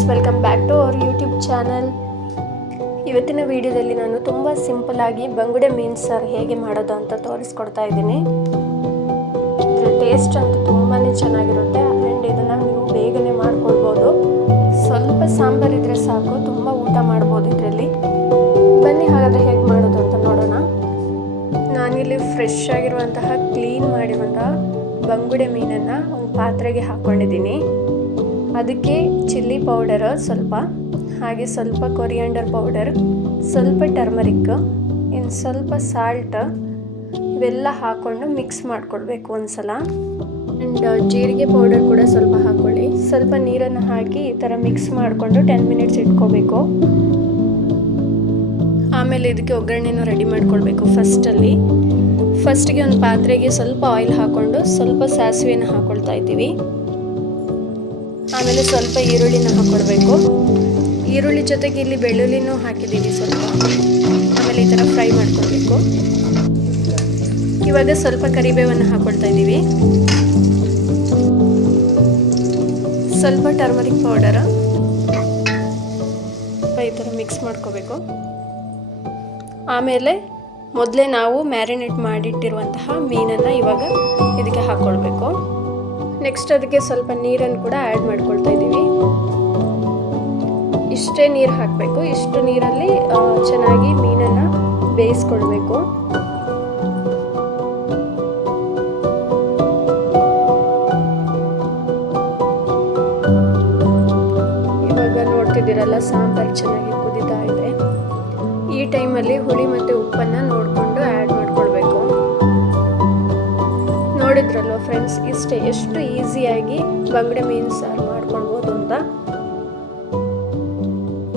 Friends, welcome back to our YouTube channel. ಇವತ್ತಿನ ವಿಡಿಯೋದಲ್ಲಿ ನಾನು ತುಂಬ ಸಿಂಪಲ್ ಆಗಿ ಬಂಗುಡೆ ಮೀನು ಸಾರು ಹೇಗೆ ಮಾಡೋದು ಅಂತ ತೋರಿಸ್ಕೊಡ್ತಾ ಇದ್ದೀನಿ. ಇದರ ಟೇಸ್ಟ್ ಅಂತೂ ತುಂಬಾ ಚೆನ್ನಾಗಿರುತ್ತೆ ಆ್ಯಂಡ್ ಇದನ್ನು ನೀವು ಬೇಗನೆ ಮಾಡ್ಕೊಳ್ಬೋದು. ಸ್ವಲ್ಪ ಸಾಂಬಾರು ಇದ್ದರೆ ಸಾಕು, ತುಂಬ ಊಟ ಮಾಡ್ಬೋದು ಇದರಲ್ಲಿ. ಬನ್ನಿ ಹಾಗಾದರೆ ಹೇಗೆ ಮಾಡೋದು ಅಂತ ನೋಡೋಣ. ನಾನಿಲ್ಲಿ ಫ್ರೆಶ್ ಆಗಿರುವಂತಹ ಕ್ಲೀನ್ ಮಾಡಿರುವಂತಹ ಬಂಗುಡೆ ಮೀನನ್ನು ಒಂದು ಪಾತ್ರೆಗೆ ಹಾಕ್ಕೊಂಡಿದ್ದೀನಿ. ಅದಕ್ಕೆ ಚಿಲ್ಲಿ ಪೌಡರ್ ಸ್ವಲ್ಪ, ಹಾಗೆ ಸ್ವಲ್ಪ ಕೊರಿಯಾಂಡರ್ ಪೌಡರ್, ಸ್ವಲ್ಪ ಟರ್ಮರಿಕ್, ಇನ್ನು ಸ್ವಲ್ಪ ಸಾಲ್ಟ್, ಇವೆಲ್ಲ ಹಾಕ್ಕೊಂಡು ಮಿಕ್ಸ್ ಮಾಡ್ಕೊಳ್ಬೇಕು ಒಂದ್ಸಲ. ಆ್ಯಂಡ್ ಜೀರಿಗೆ ಪೌಡರ್ ಕೂಡ ಸ್ವಲ್ಪ ಹಾಕ್ಕೊಳ್ಳಿ. ಸ್ವಲ್ಪ ನೀರನ್ನು ಹಾಕಿ ಈ ಥರ ಮಿಕ್ಸ್ ಮಾಡಿಕೊಂಡು 10 ಮಿನಿಟ್ಸ್ ಇಟ್ಕೋಬೇಕು. ಆಮೇಲೆ ಇದಕ್ಕೆ ಒಗ್ಗರಣೆನ ರೆಡಿ ಮಾಡ್ಕೊಳ್ಬೇಕು. ಫಸ್ಟಿಗೆ ಒಂದು ಪಾತ್ರೆಗೆ ಸ್ವಲ್ಪ ಆಯಿಲ್ ಹಾಕ್ಕೊಂಡು ಸ್ವಲ್ಪ ಸಾಸಿವೆನ ಹಾಕ್ಕೊಳ್ತಾ ಇದ್ದೀವಿ. ಆಮೇಲೆ ಸ್ವಲ್ಪ ಈರುಳ್ಳಿನ ಹಾಕ್ಕೊಳ್ಬೇಕು. ಈರುಳ್ಳಿ ಜೊತೆಗೆ ಇಲ್ಲಿ ಬೆಳ್ಳುಳ್ಳಿನೂ ಹಾಕಿದ್ದೀವಿ ಸ್ವಲ್ಪ. ಆಮೇಲೆ ಈ ಥರ ಫ್ರೈ ಮಾಡ್ಕೊಳ್ಬೇಕು. ಇವಾಗ ಸ್ವಲ್ಪ ಕರಿಬೇವನ್ನು ಹಾಕ್ಕೊಳ್ತಾ ಇದ್ದೀವಿ. ಸ್ವಲ್ಪ ಟರ್ಮರಿಕ್ ಪೌಡರ್, ಈ ಥರ ಮಿಕ್ಸ್ ಮಾಡ್ಕೋಬೇಕು. ಆಮೇಲೆ ಮೊದಲೇ ನಾವು ಮ್ಯಾರಿನೇಟ್ ಮಾಡಿಟ್ಟಿರುವಂತಹ ಮೀನನ್ನು ಇವಾಗ ಇದಕ್ಕೆ ಹಾಕ್ಕೊಳ್ಬೇಕು. ನೆಕ್ಸ್ಟ್ ಅದಕ್ಕೆ ಸ್ವಲ್ಪ ನೀರನ್ನು ಕೂಡ ಆ್ಯಡ್ ಮಾಡ್ಕೊಳ್ತಾ ಇದ್ದೀವಿ. ಇಷ್ಟೇ ನೀರು ಹಾಕಬೇಕು. ಇಷ್ಟು ನೀರಲ್ಲಿ ಚೆನ್ನಾಗಿ ಮೀನನ್ನು ಬೇಯಿಸ್ಕೊಳ್ಬೇಕು. ಇವಾಗ ನೋಡ್ತಿದ್ದೀರಲ್ಲ, ಸಾಂಬಾರು ಚೆನ್ನಾಗಿ ಕುದೀತಾ ಇದೆ. ಈ ಟೈಮಲ್ಲಿ ಹುಳಿ ಮತ್ತು ಉಪ್ಪನ್ನು ನೋಡಿಕೊಂಡು ಆ್ಯಡ್ ಮಾಡ್ಕೊಳ್ಬೇಕು. ನೋಡಿದ್ರಲ್ವ ಫ್ರೆಂಡ್ಸ್, ಇಷ್ಟೇ, ಎಷ್ಟು ಈಸಿಯಾಗಿ ಬಂಗುಡೆ ಮೀನು ಸಾರು ಮಾಡ್ಕೊಳ್ಬೋದು ಅಂತ.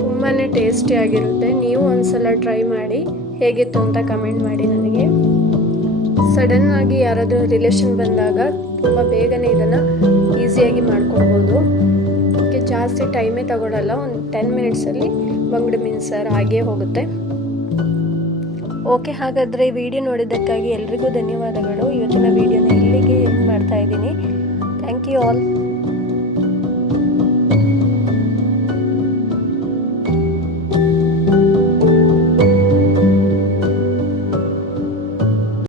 ತುಂಬಾ ಟೇಸ್ಟಿಯಾಗಿರುತ್ತೆ. ನೀವು ಒಂದ್ಸಲ ಟ್ರೈ ಮಾಡಿ ಹೇಗಿತ್ತು ಅಂತ ಕಮೆಂಟ್ ಮಾಡಿ ನನಗೆ. ಸಡನ್ನಾಗಿ ಯಾರಾದರೂ ರಿಲೇಷನ್ ಬಂದಾಗ ತುಂಬ ಬೇಗನೆ ಇದನ್ನು ಈಸಿಯಾಗಿ ಮಾಡ್ಕೊಳ್ಬೋದು. ಅದಕ್ಕೆ ಜಾಸ್ತಿ ಟೈಮೇ ತಗೊಳ್ಳಲ್ಲ. ಒಂದು 10 ಮಿನಿಟ್ಸಲ್ಲಿ ಬಂಗುಡೆ ಮೀನು ಸಾರು ಆಗೇ ಹೋಗುತ್ತೆ. ಓಕೆ, ಹಾಗಾದರೆ ವಿಡಿಯೋ ನೋಡಿದ್ದಕ್ಕಾಗಿ ಎಲ್ರಿಗೂ ಧನ್ಯವಾದಗಳು. ಇವತ್ತಿನ ವಿಡಿಯೋನ ಇಲ್ಲಿಗೆ ಎಂಡ್ ಮಾಡ್ತಾ ಇದ್ದೀನಿ. Thank you all.